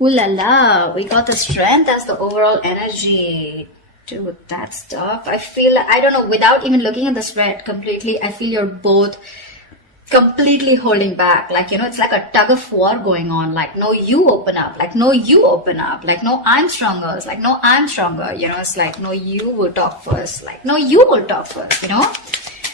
Ooh la la, we got the strength as the overall energy. Dude, that's tough. I feel, I don't know, without even looking at the spread completely, I feel you're both completely holding back. Like, you know, it's like a tug of war going on. Like, no, you open up. Like, no, you open up. Like, no, I'm stronger. It's like, no, I'm stronger. You know, it's like, no, you will talk first. Like, no, you will talk first, you know?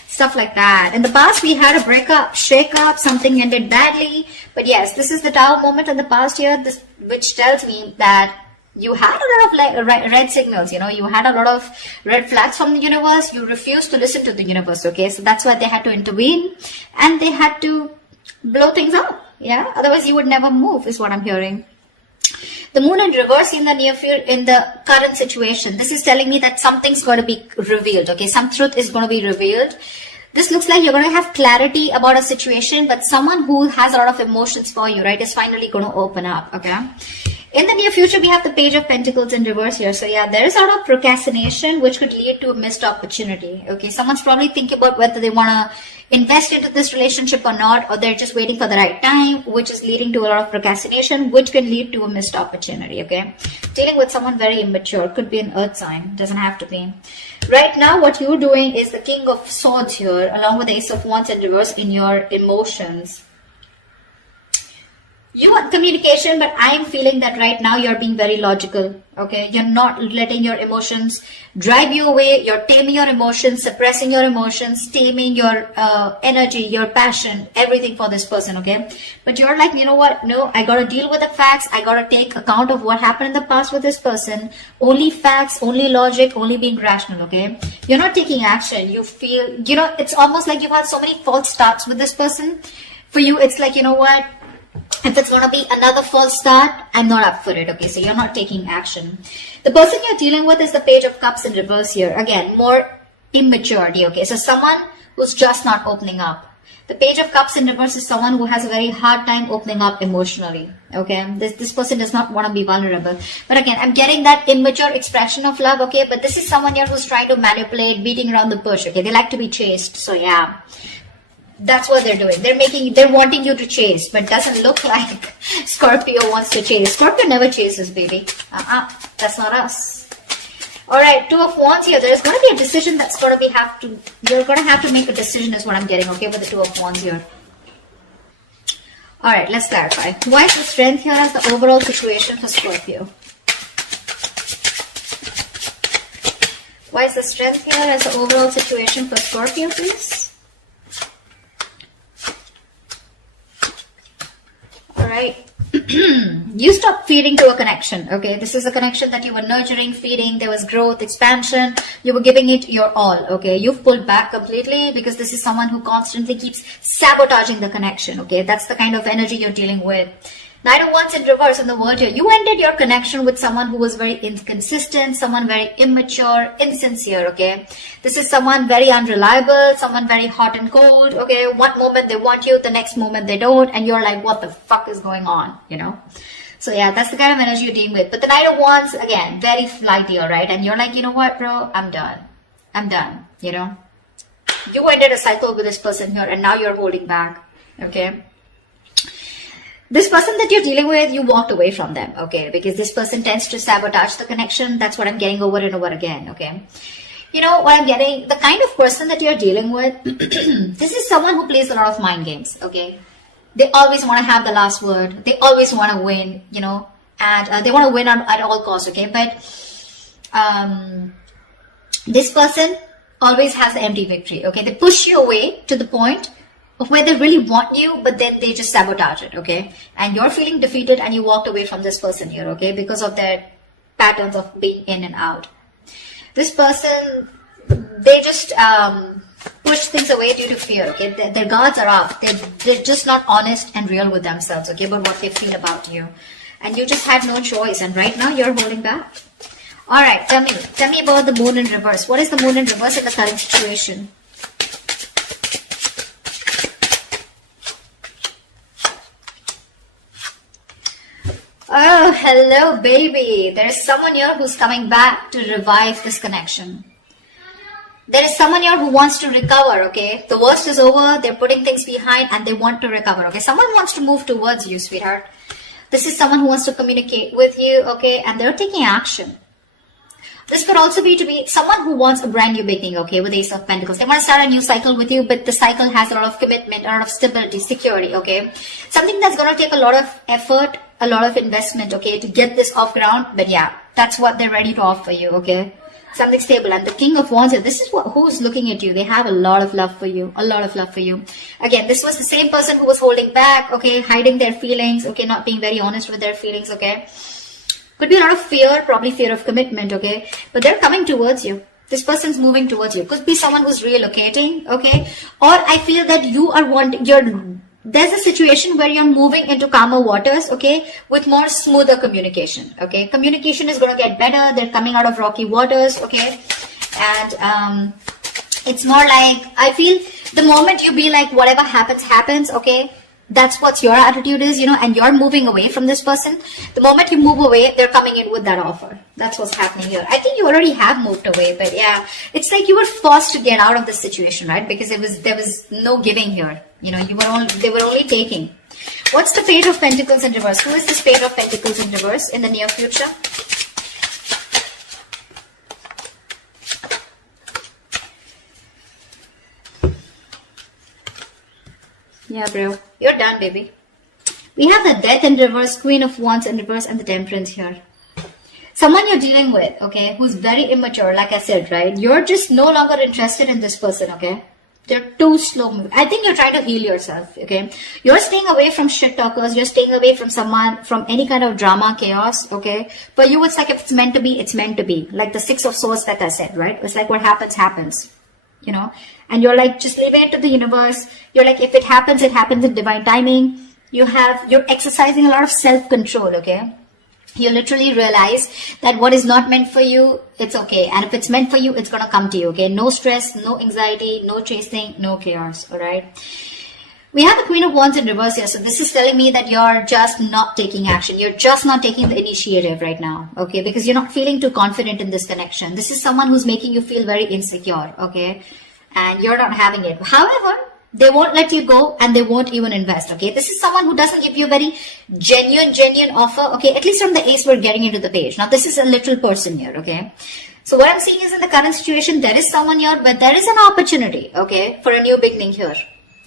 Stuff like that. In the past, we had a breakup, shake up, something ended badly. But yes, this is the Tower moment in the past year, this, which tells me that you had a lot of red signals, you know, you had a lot of red flags from the universe. You refused to listen to the universe, okay? So that's why they had to intervene and they had to blow things up, yeah? Otherwise, you would never move, is what I'm hearing. The moon in reverse in the near future, in the current situation. This is telling me that something's going to be revealed, okay? Some truth is going to be revealed. This looks like you're going to have clarity about a situation, but someone who has a lot of emotions for you, right, is finally going to open up, okay? In the near future, we have the Page of Pentacles in reverse here. So yeah, there is a lot of procrastination, which could lead to a missed opportunity, okay? Someone's probably thinking about whether they want to invest into this relationship or not, or they're just waiting for the right time, which is leading to a lot of procrastination, which can lead to a missed opportunity, okay? Dealing with someone very immature, could be an earth sign, doesn't have to be. Right now, what you're doing is the King of Swords here, along with the Ace of Wands in reverse in your emotions. You want communication, but I'm feeling that right now you're being very logical, okay? You're not letting your emotions drive you away. You're taming your emotions, suppressing your emotions, taming your energy, your passion, everything for this person, okay? But you're like, you know what? No, I got to deal with the facts. I got to take account of what happened in the past with this person. Only facts, only logic, only being rational, okay? You're not taking action. You feel, you know, it's almost like you've had so many false starts with this person. For you, it's like, you know what? If it's going to be another false start, I'm not up for it, okay? So you're not taking action. The person you're dealing with is the Page of Cups in reverse here. Again, more immaturity, okay? So someone who's just not opening up. The Page of Cups in reverse is someone who has a very hard time opening up emotionally, okay? This person does not want to be vulnerable. But again, I'm getting that immature expression of love, okay? But this is someone here who's trying to manipulate, beating around the bush, okay? They like to be chased, so yeah. That's what they're doing. They're wanting you to chase, but doesn't look like Scorpio wants to chase. Scorpio never chases, baby. That's not us. All right, Two of Wands here. There's going to be a decision that's going to be you're going to have to make a decision is what I'm getting, okay, with the Two of Wands here. All right, let's clarify. Why is the strength here as the overall situation for Scorpio? Why is the strength here as the overall situation for Scorpio, please? Alright, you stop feeding to a connection, okay? This is a connection that you were nurturing, feeding, there was growth, expansion, you were giving it your all, okay? You've pulled back completely because this is someone who constantly keeps sabotaging the connection, okay? That's the kind of energy you're dealing with. Knight of Wands in reverse in the world here. You ended your connection with someone who was very inconsistent, someone very immature, insincere, okay? This is someone very unreliable, someone very hot and cold, okay? One moment they want you, the next moment they don't, and you're like, what the fuck is going on, you know? So yeah, that's the kind of energy you're dealing with. But the Knight of Wands, again, very flighty, alright? And you're like, you know what, bro? I'm done. I'm done, you know? You ended a cycle with this person here, and now you're holding back, okay? This person that you're dealing with, you walked away from them, okay? Because this person tends to sabotage the connection. That's what I'm getting over and over again, okay? You know what I'm getting? The kind of person that you're dealing with, this is someone who plays a lot of mind games, okay? They always want to have the last word. They always want to win, you know? And they want to win at all costs, okay? But this person always has the empty victory, okay? They push you away to the point of where they really want you, but then they just sabotage it, okay? And you're feeling defeated and you walked away from this person here, okay? Because of their patterns of being in and out. This person, they just push things away due to fear, okay? Their guards are up. They're just not honest and real with themselves, okay? About what they feel about you. And you just had no choice, and right now you're holding back. All right, tell me about the moon in reverse. What is the moon in reverse in the current situation? Oh, hello, baby. There is someone here who's coming back to revive this connection. There is someone here who wants to recover, okay? The worst is over. They're putting things behind and they want to recover, okay? Someone wants to move towards you, sweetheart. This is someone who wants to communicate with you, okay, and they're taking action. This could also be to be someone who wants a brand new beginning, okay, with Ace of Pentacles. They want to start a new cycle with you, but the cycle has a lot of commitment, a lot of stability, security, okay. Something that's going to take a lot of effort, a lot of investment, okay, to get this off ground. But yeah, that's what they're ready to offer you, okay. Something stable. And the King of Wands here, this is who's looking at you. They have a lot of love for you, a lot of love for you. Again, this was the same person who was holding back, okay, hiding their feelings, okay, not being very honest with their feelings, okay. Could be a lot of fear, probably fear of commitment, okay? But they're coming towards you. This person's moving towards you. Could be someone who's relocating, okay? Or I feel that you are there's a situation where you're moving into calmer waters, okay? With more smoother communication, okay? Communication is going to get better. They're coming out of rocky waters, okay? And it's more like, I feel the moment you be like, whatever happens, happens, okay? That's what your attitude is, you know, and you're moving away from this person. The moment you move away, they're coming in with that offer. That's what's happening here. I think you already have moved away, but yeah, it's like you were forced to get out of this situation, right? Because there was no giving here. You know, they were only taking. What's the Page of Pentacles in reverse? Who is this Page of Pentacles in reverse in the near future? Yeah, bro. You're done, baby. We have the Death in reverse, Queen of Wands in reverse, and the Temperance here. Someone you're dealing with, okay, who's very immature, like I said, right? You're just no longer interested in this person, okay? They're too slow moving. I think you're trying to heal yourself, okay? You're staying away from shit talkers. You're staying away from someone, from any kind of drama, chaos, okay? For you, it's like if it's meant to be, it's meant to be. Like the Six of Swords that I said, right? It's like what happens, happens. You know, and you're like, just leave it to the universe. You're like, if it happens in divine timing. You're exercising a lot of self-control, okay? You literally realize that what is not meant for you, it's okay. And if it's meant for you, it's going to come to you, okay? No stress, no anxiety, no chasing, no chaos, all right? We have the Queen of Wands in reverse here. So this is telling me that you're just not taking action. You're just not taking the initiative right now, okay? Because you're not feeling too confident in this connection. This is someone who's making you feel very insecure, okay? And you're not having it. However, they won't let you go and they won't even invest, okay? This is someone who doesn't give you a very genuine offer, okay? At least from the Ace, we're getting into the Page. Now, this is a little person here, okay? So what I'm seeing is in the current situation, there is someone here, but there is an opportunity, okay, for a new beginning here.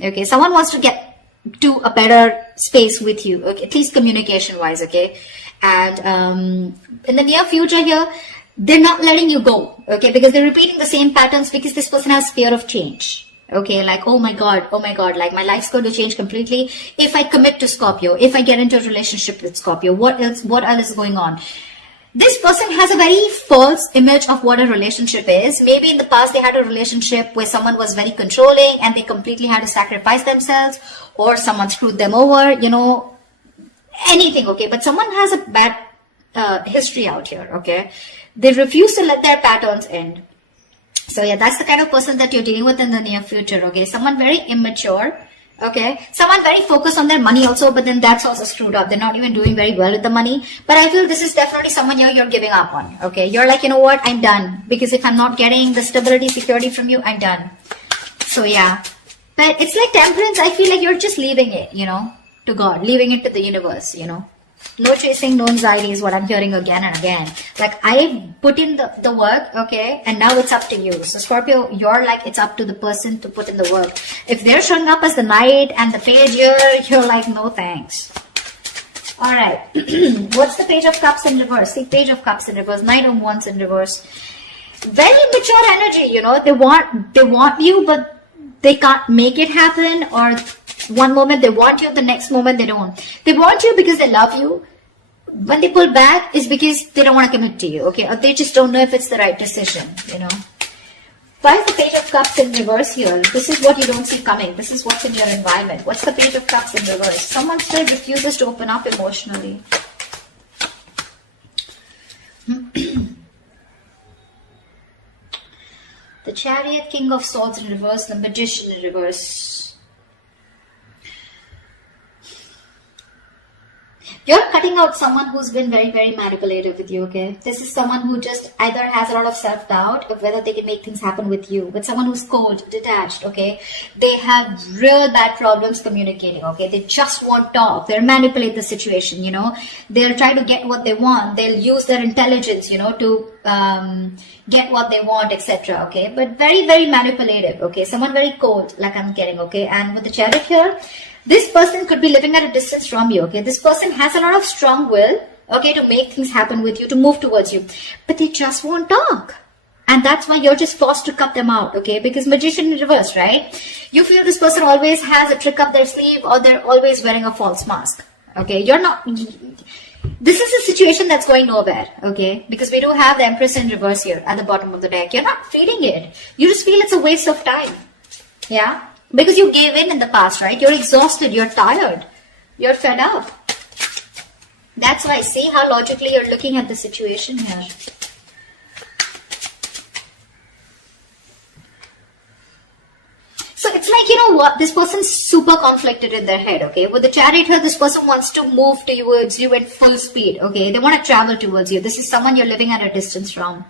Okay, someone wants to get to a better space with you, okay, at least communication wise, okay? And in the near future here, they're not letting you go, okay, because they're repeating the same patterns because this person has fear of change. Okay, like, oh my God, like my life's going to change completely if I commit to Scorpio, if I get into a relationship with Scorpio, what else is going on? This person has a very false image of what a relationship is. Maybe in the past they had a relationship where someone was very controlling and they completely had to sacrifice themselves, or someone screwed them over, you know, anything, okay? But someone has a bad history out here, okay? They refuse to let their patterns end. So yeah, that's the kind of person that you're dealing with in the near future, okay? Someone very immature, okay? Someone very focused on their money also, but then that's also screwed up. They're not even doing very well with the money. But I feel this is definitely someone you're giving up on, okay? You're like, you know what? I'm done. Because if I'm not getting the stability, security from you, I'm done. So yeah. But it's like Temperance. I feel like you're just leaving it, you know, to God. Leaving it to the universe, you know. No chasing, no anxiety is what I'm hearing again and again. Like, I put in the work, okay, and now it's up to you. So Scorpio, you're like, it's up to the person to put in the work. If they're showing up as the Knight and the Page here, you're like, no thanks. All right. What's the Page of Cups in reverse? See, Page of Cups in reverse, Knight of Wands in reverse. Very mature energy, you know. They want you, but they can't make it happen, or one moment they want you, the next moment they don't. They want you because they love you. When they pull back, it's because they don't want to commit to you, okay? Or they just don't know if it's the right decision, you know? Why is the Page of Cups in reverse here? This is what you don't see coming. This is what's in your environment. What's the Page of Cups in reverse? Someone still refuses to open up emotionally. The Chariot, King of Swords in reverse, the Magician in reverse. You're cutting out someone who's been very, very manipulative with you, okay? This is someone who just either has a lot of self-doubt of whether they can make things happen with you, but someone who's cold, detached, okay? They have real bad problems communicating, okay? They just won't talk. They'll manipulate the situation, you know? They'll try to get what they want. They'll use their intelligence, you know, to get what they want, etc., okay? But very, very manipulative, okay? Someone very cold, like I'm getting, okay? And with the Chariot here, this person could be living at a distance from you, okay? This person has a lot of strong will, okay, to make things happen with you, to move towards you, but they just won't talk. And that's why you're just forced to cut them out, okay? Because Magician in reverse, right? You feel this person always has a trick up their sleeve, or they're always wearing a false mask, okay? You're not... This is a situation that's going nowhere, okay? Because we do have the Empress in reverse here at the bottom of the deck. You're not feeling it. You just feel it's a waste of time, yeah? Because you gave in the past, right? You're exhausted, you're tired, you're fed up. That's why, see how logically you're looking at the situation here. So it's like, you know what, this person's super conflicted in their head, okay? With the Chariot here, this person wants to move towards you at full speed, okay? They want to travel towards you. This is someone you're living at a distance from.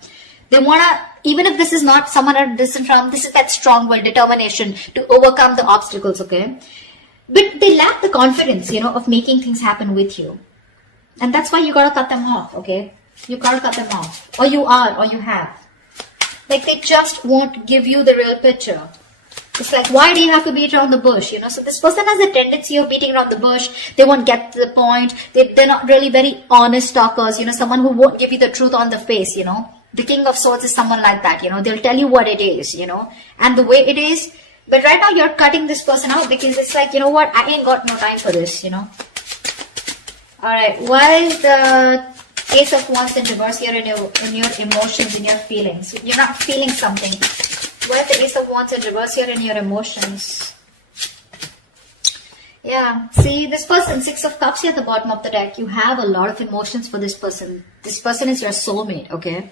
They want to, even if this is not someone at a distance from, this is that strong will, determination to overcome the obstacles, okay? But they lack the confidence, you know, of making things happen with you. And that's why you got to cut them off, okay? You got to cut them off. Or you are, or you have. Like, they just won't give you the real picture. It's like, why do you have to beat around the bush, you know? So this person has a tendency of beating around the bush. They won't get to the point. They're not really very honest talkers, you know, someone who won't give you the truth on the face, you know? The King of Swords is someone like that, you know, they'll tell you what it is, you know, and the way it is. But right now you're cutting this person out because it's like, you know what, I ain't got no time for this, you know. Alright, why is the Ace of Wands in reverse here in your emotions, in your feelings? You're not feeling something. Why is the Ace of Wands in reverse here in your emotions? Yeah, see, this person, Six of Cups here at the bottom of the deck, you have a lot of emotions for this person. This person is your soulmate, okay?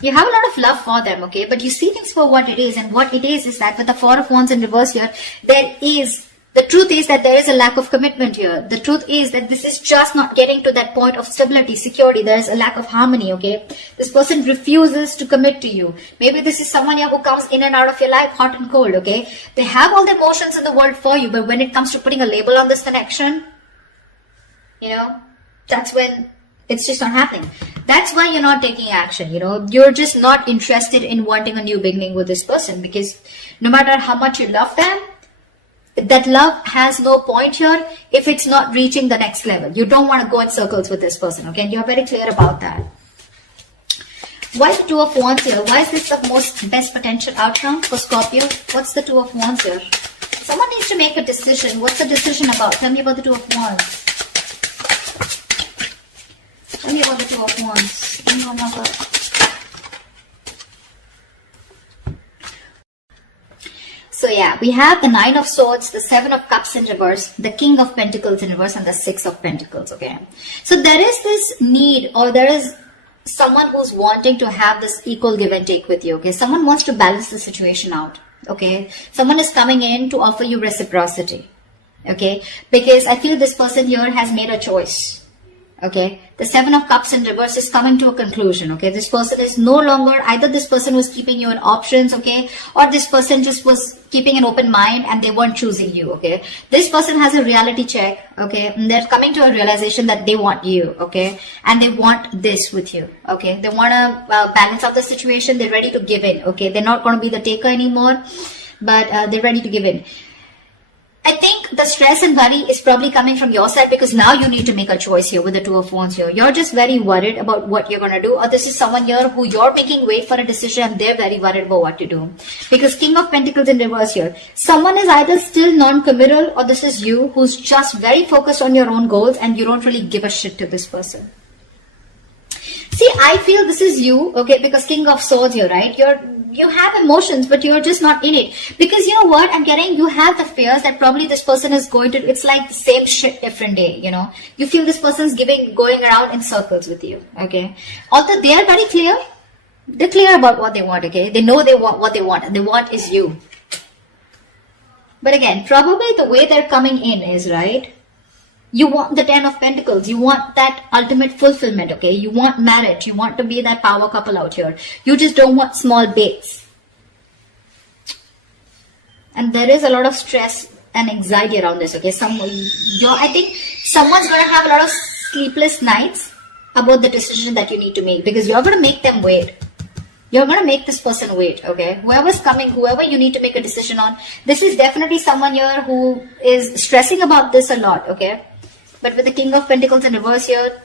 You have a lot of love for them, okay? But you see things for what it is, and what it is that with the Four of Wands in reverse here, the truth is that there is a lack of commitment here. The truth is that this is just not getting to that point of stability, security. There is a lack of harmony, okay? This person refuses to commit to you. Maybe this is someone here who comes in and out of your life, hot and cold, okay? They have all the emotions in the world for you, but when it comes to putting a label on this connection, you know, that's when it's just not happening. That's why you're not taking action, you know? You're just not interested in wanting a new beginning with this person, because no matter how much you love them, that love has no point here if it's not reaching the next level. You don't want to go in circles with this person, okay? And you're very clear about that. Why is the Two of Wands here? Why is this the best potential outcome for Scorpio? What's the Two of Wands here? Someone needs to make a decision. What's the decision about? Tell me about the Two of Wands. Tell me about the Two of Wands. Oh my God. So yeah, we have the Nine of Swords, the Seven of Cups in reverse, the King of Pentacles in reverse, and the Six of Pentacles, okay? So there is this need, or there is someone who's wanting to have this equal give and take with you, okay? Someone wants to balance the situation out, okay? Someone is coming in to offer you reciprocity, okay? Because I feel this person here has made a choice. Okay, the Seven of Cups in reverse is coming to a conclusion, okay? This person is no longer, either this person was keeping you in options, okay? Or this person just was keeping an open mind and they weren't choosing you, okay? This person has a reality check, okay? And they're coming to a realization that they want you, okay? And they want this with you, okay? They want to balance out the situation. They're ready to give in, okay? They're not going to be the taker anymore, but they're ready to give in. I think the stress and worry is probably coming from your side, because now you need to make a choice here with the Two of Wands here. You're just very worried about what you're going to do, or this is someone here who you're making wait for a decision and they're very worried about what to do. Because King of Pentacles in reverse here. Someone is either still non-committal, or this is you who's just very focused on your own goals and you don't really give a shit to this person. See, I feel this is you, okay, because King of Swords here, right? You have emotions, but you're just not in it. Because you know what, I'm getting, you have the fears that probably this person is going to, it's like the same shit different day, you know. You feel this person's going around in circles with you, okay. Although they are very clear, they're clear about what they want, okay. They know they want what they want, and they want is you. But again, probably the way they're coming in is, right, You want the 10 of Pentacles. You want that ultimate fulfillment, okay? You want marriage. You want to be that power couple out here. You just don't want small baits. And there is a lot of stress and anxiety around this, okay? I think someone's going to have a lot of sleepless nights about the decision that you need to make, because you're going to make them wait. You're going to make this person wait, okay? Whoever's coming, whoever you need to make a decision on, this is definitely someone here who is stressing about this a lot, okay? But with the King of Pentacles in reverse here,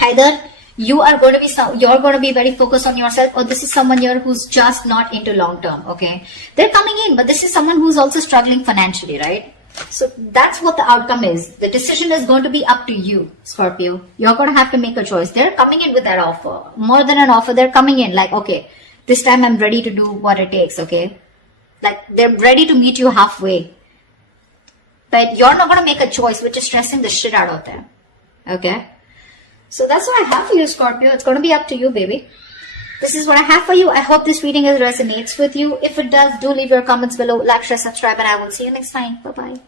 either you're going to be very focused on yourself, or this is someone here who's just not into long term, okay? They're coming in, but this is someone who's also struggling financially, right? So that's what the outcome is. The decision is going to be up to you, Scorpio. You're going to have to make a choice. They're coming in with that offer. More than an offer, they're coming in like, okay, this time I'm ready to do what it takes, okay? Like, they're ready to meet you halfway. But you're not going to make a choice, which is stressing the shit out of them, okay? So that's what I have for you, Scorpio. It's going to be up to you, baby. This is what I have for you. I hope this reading resonates with you. If it does, do leave your comments below, like, share, subscribe, and I will see you next time. Bye-bye.